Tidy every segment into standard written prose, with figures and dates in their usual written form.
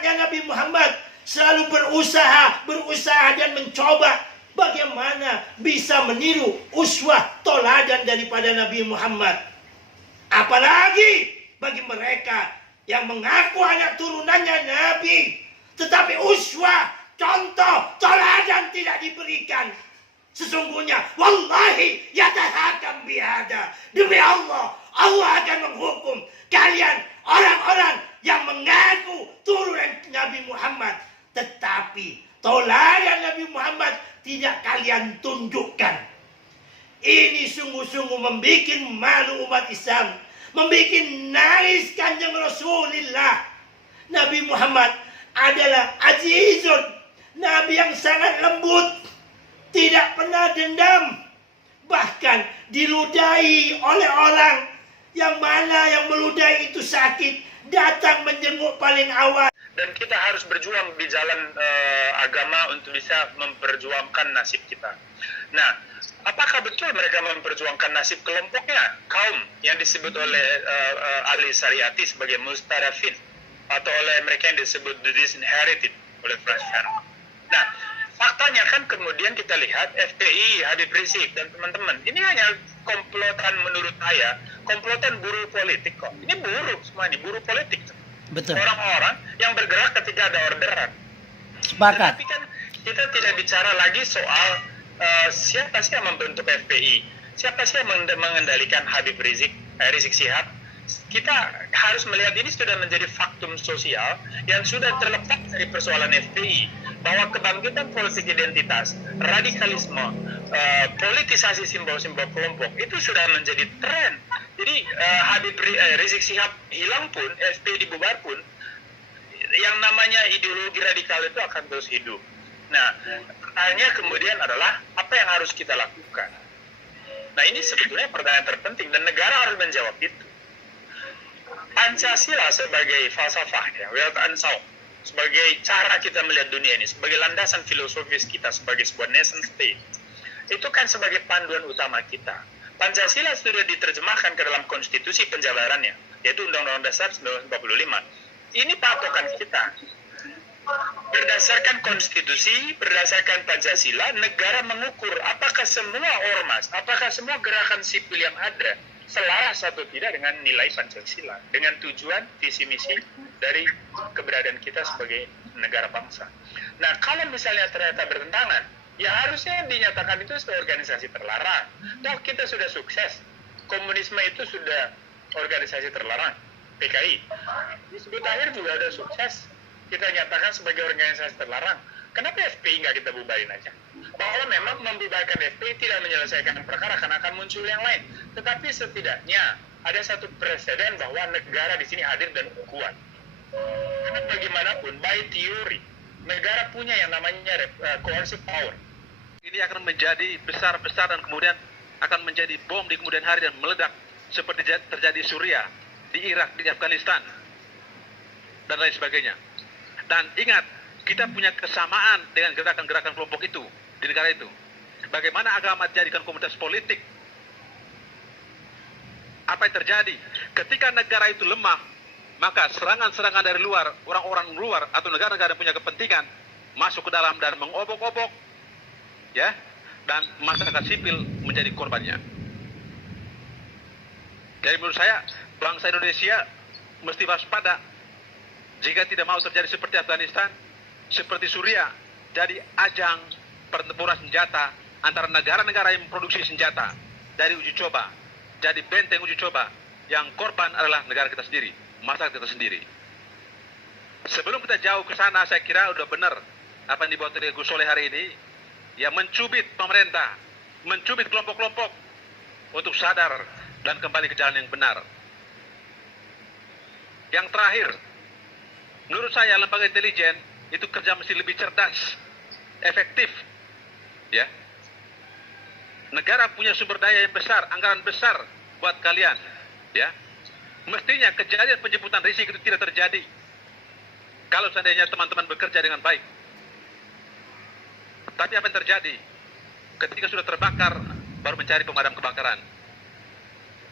umatnya Nabi Muhammad selalu berusaha dan mencoba bagaimana bisa meniru uswah toladan daripada Nabi Muhammad. Apalagi bagi mereka yang mengaku anak turunannya Nabi, tetapi uswah, contoh, toladan tidak diberikan. Sesungguhnya, wallahi yatahakam bihada. Demi Allah, Allah akan menghukum kalian orang-orang yang mengaku turunan Nabi Muhammad, tetapi toladan Nabi Muhammad tidak kalian tunjukkan. Ini sungguh-sungguh membuat malu umat Islam, membuat nangis Kanjeng Rasulullah. Nabi Muhammad adalah azizun, Nabi yang sangat lembut, tidak pernah dendam, bahkan diludahi oleh orang yang mana yang meludahi itu sakit, datang menjenguk paling awal. Dan kita harus berjuang di jalan agama untuk bisa memperjuangkan nasib kita. Nah, apakah betul mereka memperjuangkan nasib kelompoknya, kaum yang disebut oleh ahli syariati sebagai mustarafin, atau oleh mereka yang disebut the disinherited oleh Franz Fanon? Nah, faktanya kan kemudian kita lihat FPI, Habib Rizik dan teman-teman, ini hanya komplotan menurut saya, komplotan buruh politik kok. Ini buruh semua, ini buruh politik. Betul. Orang-orang yang bergerak ketika ada orderan. Sepakat. Tapi kan kita tidak bicara lagi soal siapa sih yang membentuk FPI, siapa sih yang mengendalikan Habib Rizik, Rizik Syihab. Kita harus melihat ini sudah menjadi faktum sosial yang sudah terlepas dari persoalan FPI, bahwa kebangkitan politik identitas, radikalisme, politisasi simbol-simbol kelompok itu sudah menjadi tren. Jadi Habib Rizik Syihab hilang pun, FPI dibubar pun, yang namanya ideologi radikal itu akan terus hidup. Nah, pertanyaannya kemudian adalah apa yang harus kita lakukan? Nah, ini sebetulnya pertanyaan terpenting dan negara harus menjawab itu. Pancasila sebagai falsafah, ya, Welt Anschauung, sebagai cara kita melihat dunia ini, sebagai landasan filosofis kita sebagai sebuah nation state, itu kan sebagai panduan utama kita. Pancasila sudah diterjemahkan ke dalam konstitusi penjabarannya, yaitu Undang-Undang Dasar 1945. Ini patokan kita. Berdasarkan konstitusi, berdasarkan Pancasila, negara mengukur apakah semua ormas, apakah semua gerakan sipil yang ada selaras atau tidak dengan nilai Pancasila, dengan tujuan, visi misi dari keberadaan kita sebagai negara bangsa. Nah, kalau misalnya ternyata bertentangan, ya harusnya dinyatakan itu sebagai organisasi terlarang. Toh kita sudah sukses, komunisme itu sudah organisasi terlarang, PKI. Disebut akhir juga sudah sukses, kita nyatakan sebagai organisasi terlarang. Kenapa FPI nggak kita bubarin aja? Bahwa memang membubarkan FPI tidak menyelesaikan perkara karena akan muncul yang lain. Tetapi setidaknya ada satu presiden bahwa negara di sini hadir dan kuat. Karena bagaimanapun, by theory, negara punya yang namanya coercive power. Ini akan menjadi besar-besar dan kemudian akan menjadi bom di kemudian hari dan meledak seperti terjadi di Suriah, di Irak, di Afghanistan, dan lain sebagainya. Dan ingat, kita punya kesamaan dengan gerakan-gerakan kelompok itu di negara itu. Bagaimana agama dijadikan komunitas politik? Apa yang terjadi? Ketika negara itu lemah, maka serangan-serangan dari luar, orang-orang luar atau negara-negara yang punya kepentingan masuk ke dalam dan mengobok-obok, ya, dan masyarakat sipil menjadi korbannya. Jadi menurut saya, bangsa Indonesia mesti waspada jika tidak mau terjadi seperti Afghanistan, seperti Suriah, jadi ajang pertempuran senjata antara negara-negara yang memproduksi senjata dari uji coba, jadi benteng uji coba yang korban adalah negara kita sendiri, masyarakat kita sendiri. Sebelum kita jauh ke sana, saya kira udah benar apa yang dibuat oleh Gus Soleh hari ini, ya mencubit pemerintah, mencubit kelompok-kelompok untuk sadar dan kembali ke jalan yang benar. Yang terakhir, menurut saya lembaga intelijen itu kerja mesti lebih cerdas, efektif, ya. Negara punya sumber daya yang besar, anggaran besar buat kalian, ya. Mestinya kejadian penjemputan risiko itu tidak terjadi kalau seandainya teman-teman bekerja dengan baik. Tapi apa yang terjadi? Ketika sudah terbakar, baru mencari pemadam kebakaran.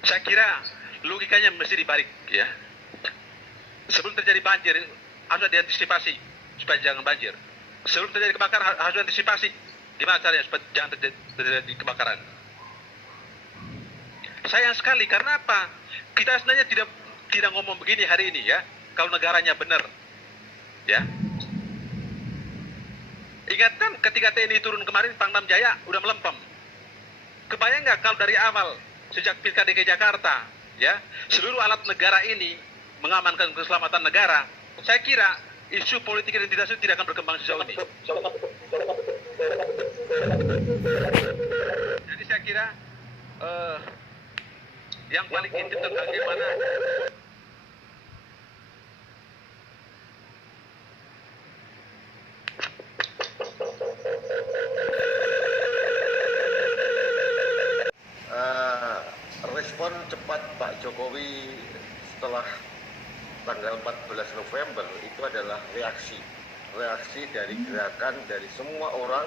Saya kira logikanya mesti dibalik, ya. Sebelum terjadi banjir, harus diantisipasi supaya jangan banjir. Sebelum terjadi kebakaran harus diantisipasi gimana caranya supaya jangan terjadi kebakaran. Sayang sekali karena apa? Kita sebenarnya tidak ngomong begini hari ini ya, kalau negaranya benar, ya. Ingatkan ketika TNI turun kemarin, Pangdam Jaya udah melempem. Kebayang nggak kalau dari awal sejak Pilkada DKI Jakarta, ya, seluruh alat negara ini mengamankan keselamatan negara, saya kira isu politik identitas itu tidak akan berkembang sejauh ini. Jadi saya kira yang paling inti tentang bagaimana respon cepat Pak Jokowi setelah tanggal 14 November itu adalah reaksi dari gerakan dari semua orang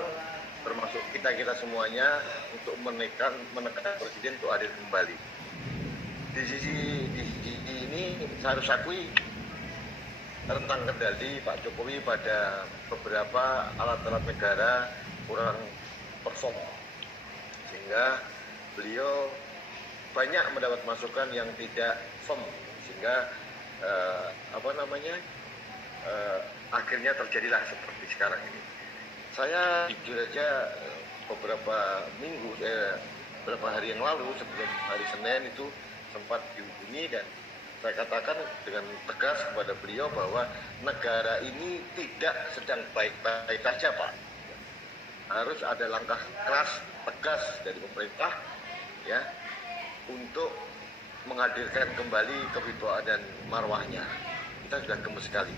termasuk kita semuanya untuk menekan presiden untuk hadir kembali. Di sisi ini saya harus akui rentang kendali Pak Jokowi pada beberapa alat-alat negara kurang perform, sehingga beliau banyak mendapat masukan yang tidak firm, sehingga akhirnya terjadilah seperti sekarang ini. Saya jujur aja beberapa hari yang lalu sebelum hari Senin itu sempat dihubungi dan saya katakan dengan tegas kepada beliau bahwa negara ini tidak sedang baik-baik saja, Pak. Harus ada langkah keras, tegas dari pemerintah, ya, untuk menghadirkan kembali kewibawaan dan marwahnya. Kita sudah gemes sekali.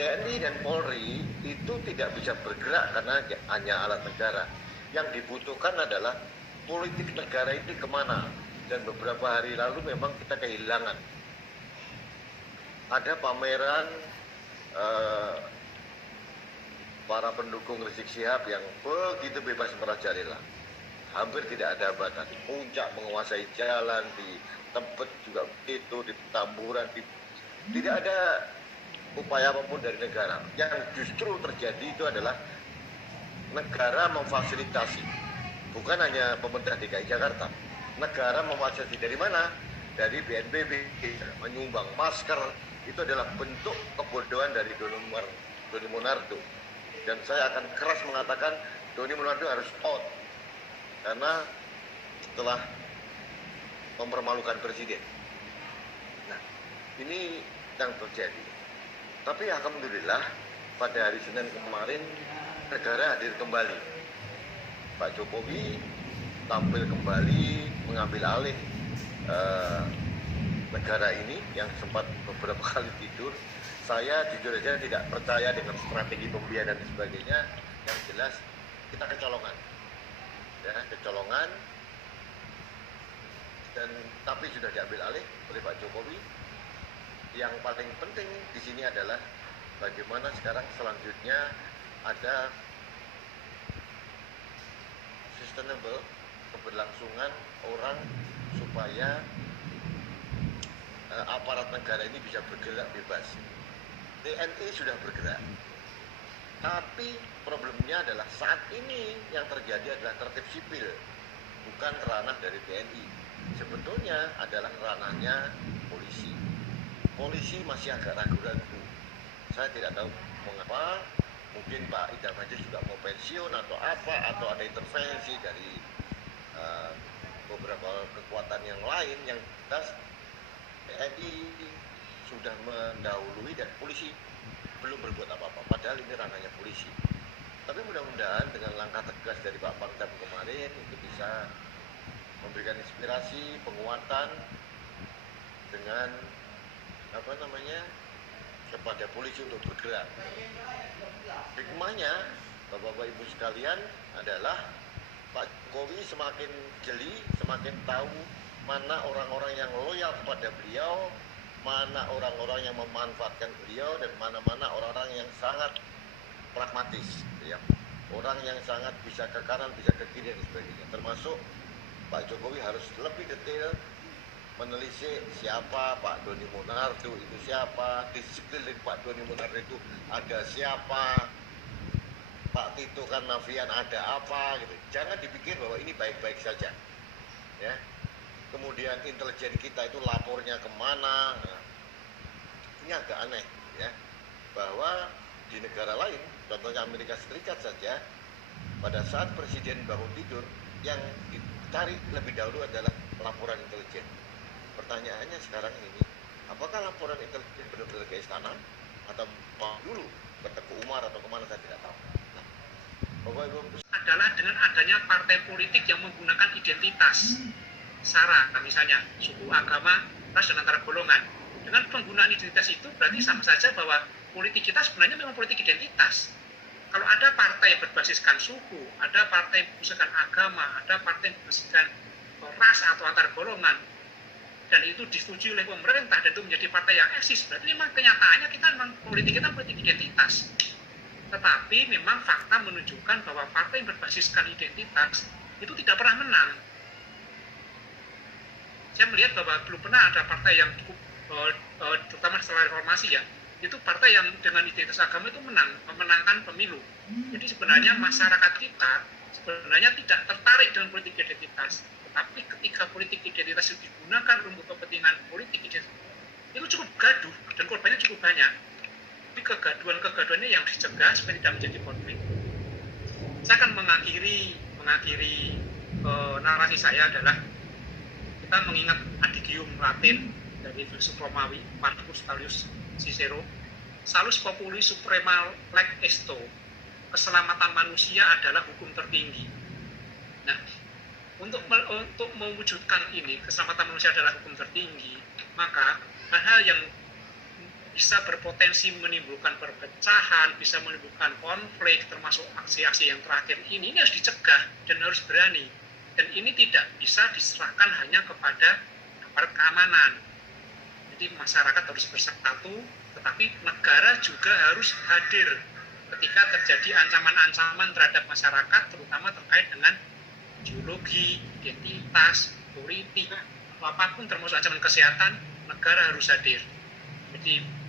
TNI dan Polri itu tidak bisa bergerak karena hanya alat negara. Yang dibutuhkan adalah politik negara ini kemana. Dan beberapa hari lalu memang kita kehilangan. Ada pameran para pendukung Rizik Syihab yang begitu bebas merajalela. Hampir tidak ada batas. Puncak menguasai jalan, di Tebet juga begitu, di Tamburan, tidak ada upaya apapun dari negara. Yang justru terjadi itu adalah negara memfasilitasi, bukan hanya pemerintah DKI Jakarta. Negara memfasilitasi dari mana? Dari BNPB, menyumbang masker. Itu adalah bentuk kebodohan dari Doni Monardo. Dan saya akan keras mengatakan Doni Monardo harus out, karena telah mempermalukan presiden. Nah, ini yang terjadi. Tapi alhamdulillah pada hari Senin kemarin negara hadir kembali. Pak Jokowi tampil kembali mengambil alih negara ini yang sempat beberapa kali tidur. Saya jujur saja tidak percaya dengan strategi pembiayaan dan sebagainya. Yang jelas kita kecolongan, ya, kecolongan. Dan tapi sudah diambil alih oleh Pak Jokowi. Yang paling penting di sini adalah bagaimana sekarang selanjutnya ada sustainable, keberlangsungan orang supaya aparat negara ini bisa bergerak bebas. TNI sudah bergerak, tapi problemnya adalah saat ini yang terjadi adalah tertib sipil, bukan ranah dari TNI. Sebetulnya adalah ranahnya polisi. Polisi masih agak ragu-ragu. Saya tidak tahu mengapa. Mungkin Pak Idam Aziz juga mau pensiun atau apa, atau ada intervensi dari beberapa kekuatan yang lain. Yang jelas TNI sudah mendahului dan polisi belum berbuat apa-apa. Padahal ini ranahnya polisi. Tapi mudah-mudahan dengan langkah tegas dari Pak Pangdam kemarin itu bisa memberikan inspirasi, penguatan dengan kepada polisi untuk bergerak. Hikmahnya, Bapak-Bapak Ibu sekalian, adalah Pak Jokowi semakin jeli, semakin tahu mana orang-orang yang loyal kepada beliau, mana orang-orang yang memanfaatkan beliau, dan mana-mana orang-orang yang sangat pragmatis, ya. Orang yang sangat bisa ke kanan, bisa ke kiri dan sebagainya. Termasuk Pak Jokowi harus lebih detail menelisik siapa Pak Doni Monardo itu siapa, di sekeliling Pak Doni Monardo itu ada siapa, Pak Tito Karnavian ada apa gitu. Jangan dipikir bahwa ini baik-baik saja ya. Kemudian intelijen kita itu lapornya kemana. Nah, ini agak aneh ya, bahwa di negara lain, contohnya Amerika Serikat saja, pada saat presiden bangun tidur, yang dicari lebih dahulu adalah laporan intelijen. Pertanyaannya sekarang ini, apakah laporan intelijen benar-benar ke istana atau mau dulu ke Teguh Umar atau kemana, saya tidak tahu. Nah, Bapak Ibu adalah dengan adanya partai politik yang menggunakan identitas sara, misalnya suku, agama, ras, dan antara golongan. Dengan penggunaan identitas itu berarti sama saja bahwa politik kita sebenarnya memang politik identitas. Kalau ada partai yang berbasiskan suku, ada partai yang berbasiskan agama, ada partai yang berbasiskan ras atau antar golongan, dan itu disetujui oleh pemerintah dan itu menjadi partai yang eksis, berarti memang kenyataannya memang politik kita politik identitas. Tetapi memang fakta menunjukkan bahwa partai yang berbasiskan identitas itu tidak pernah menang. Saya melihat bahwa belum pernah ada partai yang cukup, terutama setelah reformasi ya, itu partai yang dengan identitas agama itu memenangkan pemilu. Jadi sebenarnya masyarakat kita sebenarnya tidak tertarik dengan politik identitas. Tetapi ketika politik identitas itu digunakan untuk kepentingan politik identitas, itu cukup gaduh dan korbannya cukup banyak. Tapi kegaduhan-kegaduhannya yang dicegah supaya tidak menjadi konflik. Saya akan mengakhiri narasi saya adalah kita mengingat adigium Latin dari filsuf Romawi Marcus Tullius Cicero, salus populi suprema lex esto, keselamatan manusia adalah hukum tertinggi. Nah, untuk mewujudkan ini, keselamatan manusia adalah hukum tertinggi, maka hal-hal yang bisa berpotensi menimbulkan perpecahan, bisa menimbulkan konflik, termasuk aksi-aksi yang terakhir ini harus dicegah dan harus berani. Dan ini tidak bisa diserahkan hanya kepada aparat keamanan. Jadi masyarakat harus bersatu, tetapi negara juga harus hadir ketika terjadi ancaman-ancaman terhadap masyarakat, terutama terkait dengan ideologi, identitas, politik, apapun termasuk ancaman kesehatan, negara harus hadir. Jadi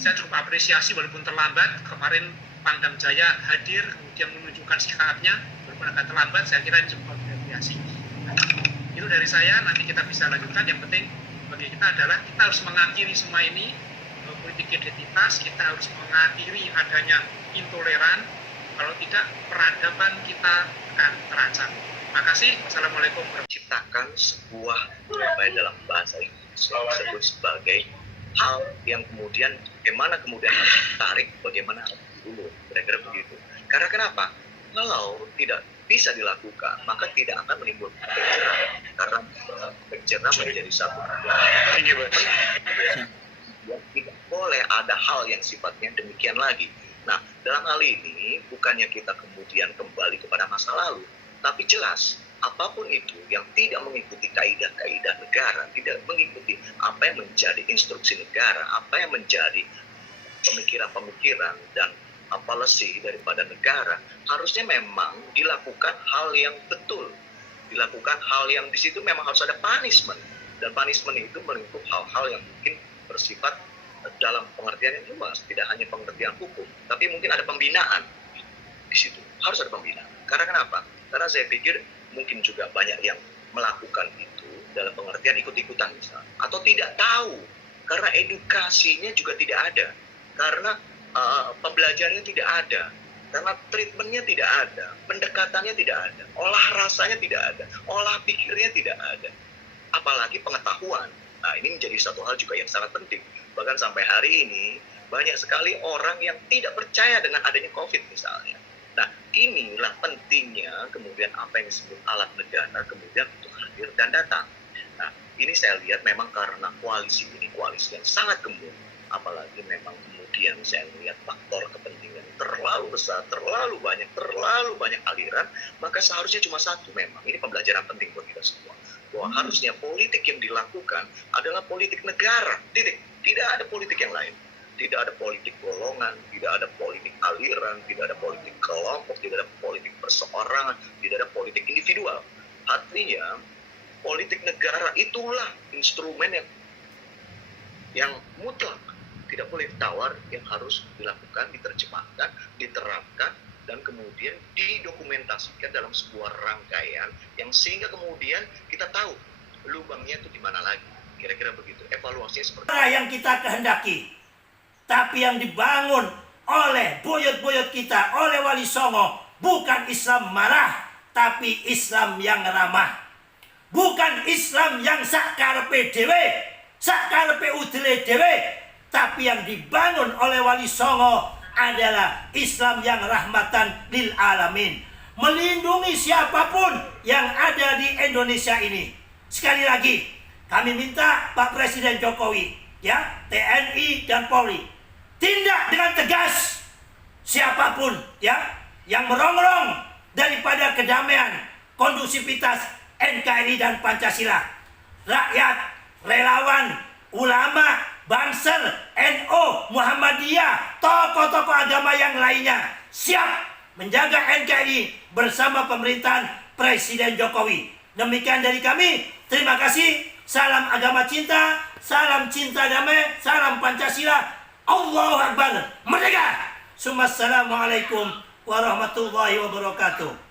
saya cukup apresiasi walaupun terlambat, kemarin Pangdam Jaya hadir, kemudian menunjukkan sikapnya, walaupun agak terlambat, saya kira ini cukup apresiasi. Itu dari saya, nanti kita bisa lanjutkan. Yang penting bagi kita adalah kita harus mengakhiri semua ini, politik identitas, kita harus mengakhiri adanya intoleran, kalau tidak peradaban kita akan terancam. Terima kasih. Wassalamualaikum warahmatullahi wabarakatuh. Ciptakan sebuah dalam bahasa Inggris disebut sebagai hal yang kemudian harus ditarik, bagaimana dulu, kira-kira begitu. Karena kenapa? Kalau tidak bisa dilakukan, maka tidak akan menimbulkan pencerahan. Karena pencerahan menjadi satu tidak boleh ada hal yang sifatnya demikian lagi. Nah, dalam hal ini bukannya kita kemudian kembali kepada masa lalu, tapi jelas apapun itu yang tidak mengikuti kaidah-kaidah negara, tidak mengikuti apa yang menjadi instruksi negara, apa yang menjadi pemikiran-pemikiran dan policy daripada negara, harusnya memang dilakukan hal yang betul, dilakukan hal yang di situ memang harus ada punishment, dan punishment itu melingkup hal-hal yang mungkin bersifat dalam pengertian yang luas, tidak hanya pengertian hukum, tapi mungkin ada pembinaan di situ, harus ada pembinaan. Karena kenapa? Karena saya pikir mungkin juga banyak yang melakukan itu dalam pengertian ikut-ikutan misalnya, atau tidak tahu, karena edukasinya juga tidak ada, karena pembelajarannya tidak ada, karena treatmentnya tidak ada, pendekatannya tidak ada, olah rasanya tidak ada, olah pikirnya tidak ada, apalagi pengetahuan. Nah, ini menjadi satu hal juga yang sangat penting. Bahkan sampai hari ini banyak sekali orang yang tidak percaya dengan adanya COVID misalnya. Nah, inilah pentingnya kemudian apa yang disebut alat negara kemudian untuk hadir dan datang. Nah, ini saya lihat memang karena koalisi ini koalisi yang sangat gemuk, apalagi memang kemudian saya melihat faktor kepentingan terlalu besar, terlalu banyak aliran, maka seharusnya cuma satu memang. Ini pembelajaran penting buat kita semua. Bahwa harusnya politik yang dilakukan adalah politik negara, titik. Tidak ada politik yang lain. Tidak ada politik golongan, tidak ada politik aliran, tidak ada politik kelompok, tidak ada politik perseorangan, tidak ada politik individual. Artinya, politik negara itulah instrumen yang mutlak, tidak boleh ditawar, yang harus dilakukan, diterjemahkan, diterapkan, dan kemudian didokumentasikan dalam sebuah rangkaian yang sehingga kemudian kita tahu lubangnya itu di mana lagi. Kira-kira begitu. Evaluasinya seperti itu. Yang kita kehendaki, tapi yang dibangun oleh buyut-buyut kita, oleh Wali Songo, bukan Islam marah, tapi Islam yang ramah. Bukan Islam yang sakarepe dhewe, sakarepe udele dhewe, tapi yang dibangun oleh Wali Songo adalah Islam yang rahmatan lil alamin, melindungi siapapun yang ada di Indonesia ini. Sekali lagi, kami minta Pak Presiden Jokowi, ya, TNI dan Polri, tindak dengan tegas siapapun, ya, yang merongrong daripada kedamaian, kondusivitas NKRI dan Pancasila. Rakyat, relawan, ulama, Bansel, NU, Muhammadiyah, tokoh-tokoh agama yang lainnya siap menjaga NKRI bersama pemerintahan Presiden Jokowi. Demikian dari kami. Terima kasih. Salam agama cinta, salam cinta damai, salam Pancasila. Allahu Akbar. Merdeka. Assalamualaikum warahmatullahi wabarakatuh.